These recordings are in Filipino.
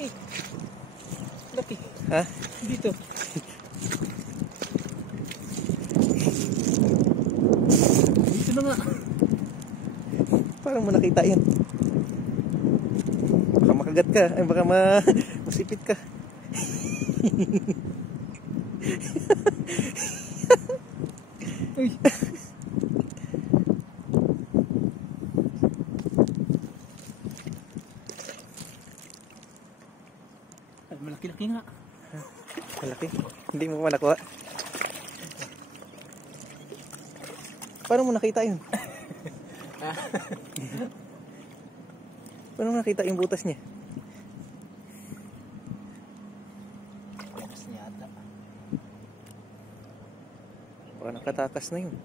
Laki. Laki. Ha? Dito. Dito na nga. Parang mo nakita yun. Baka makagat ka. Ay, baka masipit ka. Uy. Ay, malaki-laki nga. Malaki. Hindi mo pa nakuha. Paano mo nakita yun? Paano mo nakita yung butas niya? Butas niya ata. Baka nakatakas na yun.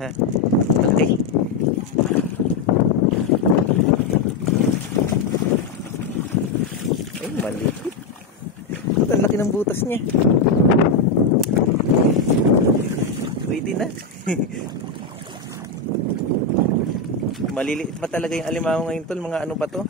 Ha? Okay. Ay, mali. Ang laki ng butas niya. Pwede na. Maliliit pa talaga yung alimango ngayon tol. Mga ano pa to?